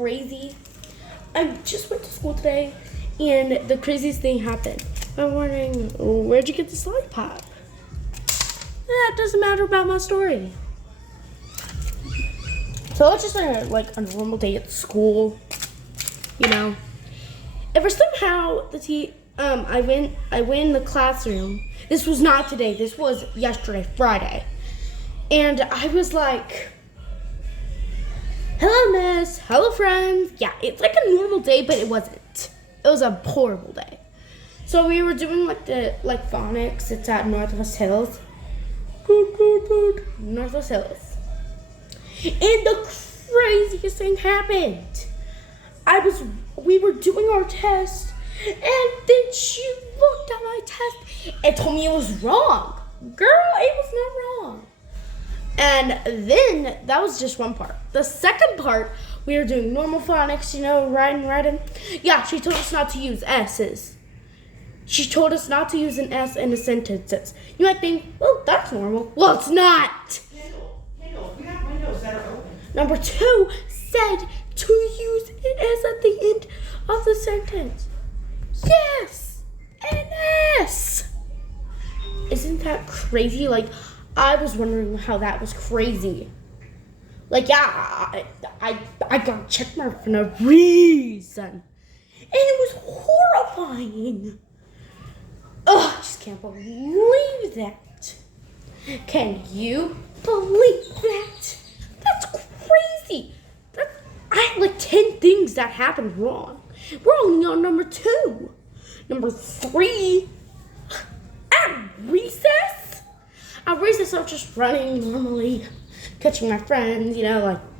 crazy. I just went to school today, and the craziest thing happened. I'm wondering, where'd you get this lollipop? That doesn't matter about my story. So it's just a normal day at school, you know. If for somehow I went in the classroom. This was not today. This was yesterday, Friday, and I was like, "Hello, miss. Hello, friends." Yeah, it's like a normal day, but it wasn't. It was a horrible day. So we were doing phonics. It's at Northwest Hills. Northwest Hills. And the craziest thing happened. We were doing our test, and then she looked at my test and told me it was wrong. Girl, it was not wrong. And then, that was just one part. The second part, we were doing normal phonics, writing. Yeah, she told us not to use S's. She told us not to use an S in the sentences. You might think, well, that's normal. Well, it's not. Kendall, we have windows that are open. Number 2 said to use an S at the end of the sentence. Yes, an S. Isn't that crazy? I was wondering how that was crazy. I got check mark for no reason. And it was horrifying. Ugh, I just can't believe that. Can you believe that? That's crazy. I have 10 things that happened wrong. We're only on number 2. Number 3, at recess. At recess, I was just running normally, catching my friends,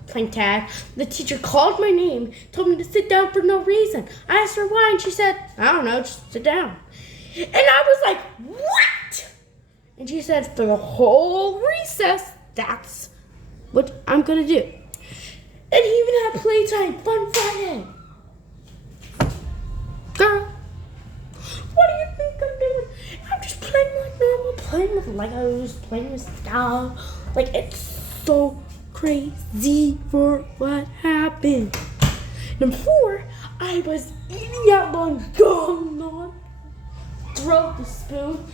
playing tag. The teacher called my name, told me to sit down for no reason. I asked her why, and she said, I don't know, just sit down. And I was like, what? And she said, for the whole recess, that's what I'm gonna do. And he even had playtime, Fun Friday. Girl, what do you think I'm doing? I'm just playing like normal, playing with Legos, playing with stuff. It's so crazy for what happened. Number 4, I was eating out my gum, throw the spoon,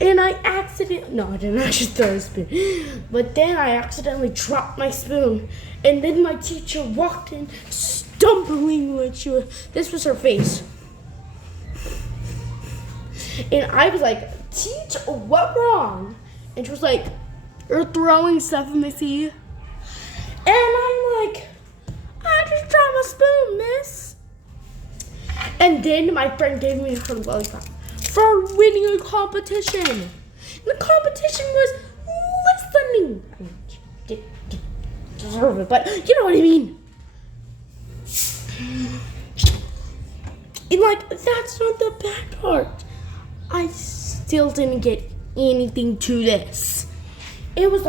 and I didn't actually throw the spoon, but then I accidentally dropped my spoon, and then my teacher walked in, stumbling this was her face, and I was like, teacher, what wrong? And she was like, you're throwing stuff at me, and I'm like, I just dropped my spoon, miss. And then my friend gave me her lollipop for winning a competition. The competition was listening. I mean, she didn't deserve it, but you know what I mean. And that's not the bad part. I still didn't get anything to this. It was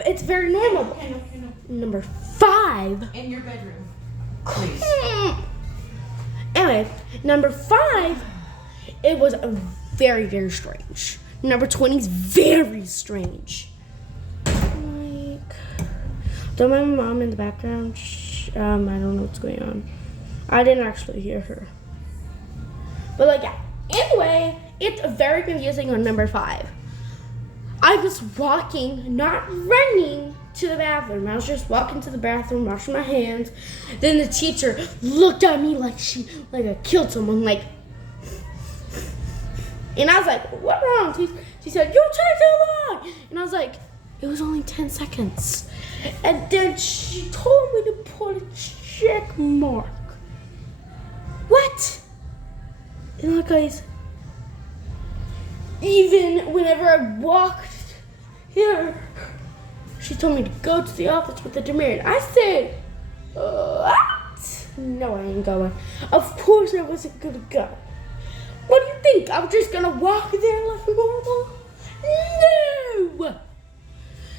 it's very normal. Kendall. Number 5. In your bedroom, please. Anyway, number 5, it was very, very strange. Number 20 is very strange. Don't mind my mom in the background. I don't know what's going on. I didn't actually hear her. But yeah. Anyway, it's very confusing on number 5. I was walking, not running, to the bathroom. I was just walking to the bathroom, washing my hands. Then the teacher looked at me like I killed someone, and I was like, what wrong? She said, you take too long. And I was like, it was only 10 seconds. And then she told me to put a check mark. What? And guys, even whenever I walked here, she told me to go to the office with the Demir. I said, what? No, I ain't going. Of course I wasn't gonna go. What do you think? I was just gonna walk there like normal? No!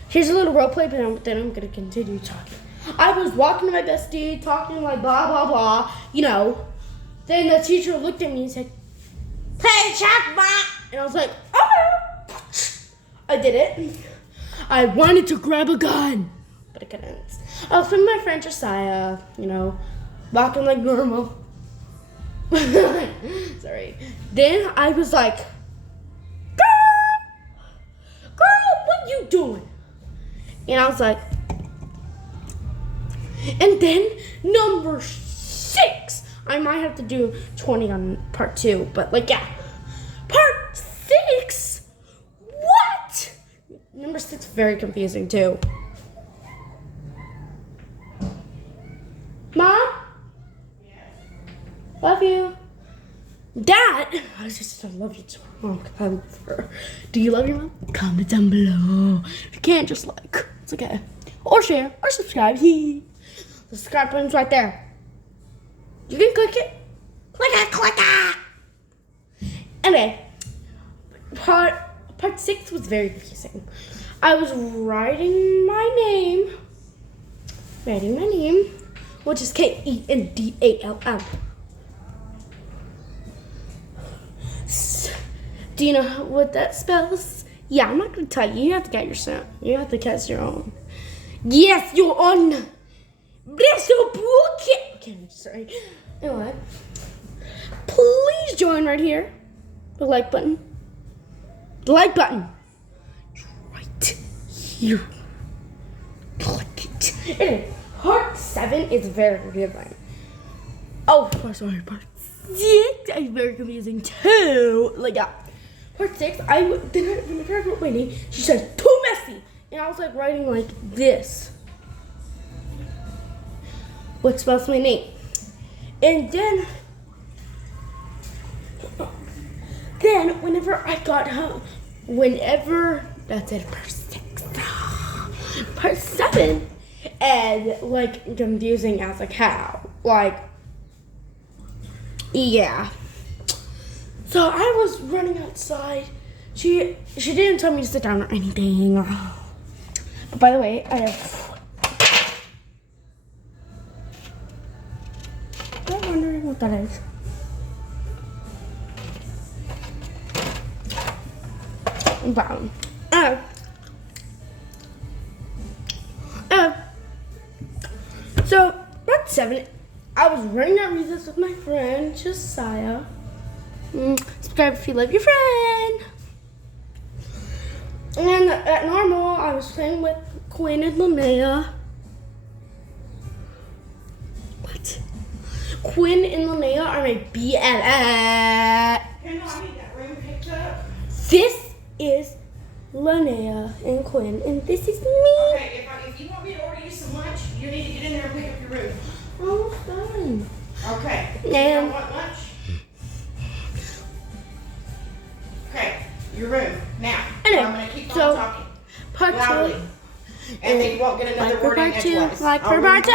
Here's a little role play, but then I'm gonna continue talking. I was walking to my bestie, talking blah, blah, blah, Then the teacher looked at me and said, play check mark. And I was like, okay. I did it. I wanted to grab a gun, but I couldn't. I was with my friend Josiah, you know, walking like normal. Sorry. Then I was like, girl, what you doing? And I was like, and then number 6. I might have to do 20 on part 2, but like, yeah. Part 6? What? Number 6, very confusing too. Mom? Love you. Dad? I love you too. Mom, I love her. Do you love your mom? Comment down below. If you can't, just like. It's okay. Or share. Or subscribe. The subscribe button's right there. You can click it. Click it, click it. Anyway. Part 6 was very confusing. I was writing my name. Which is Kendall. Do you know what that spells? Yeah, I'm not gonna tell you. You have to get your sound. You have to catch your own. Yes, you're on. Bless your book. Okay, sorry. Anyway, please join right here. The like button. The like button. Right here. Click it. Anyway, part 7 is very confusing. Oh, sorry, part 6 is very confusing too. Like, yeah. Part 6, whenever I wrote my name, she said, too messy. And I was like writing like this. What spells my name? And then whenever I got home, that's it, part 6. Part 7, and like confusing as like how. Like, yeah. So I was running outside. She didn't tell me to sit down or anything. But by the way, I'm wondering what that is. Wow. So part 7, I was running at recess with my friend Josiah. Subscribe if you love your friend. And at normal, I was playing with Quinn and Linnea. What? Quinn and Linnea are my BFF. Kendall, I need that room picked up. This is Linnea and Quinn, and this is me. Okay, if you want me to order you some lunch, you need to get in there and pick up your room. Oh, fun. Okay. And you don't want lunch? Okay, your room. Now, Anyway, I'm going to keep so, on talking part loudly. 2. And then you won't get another Like for word in part 2. edgewise. Like I'll for read part 2.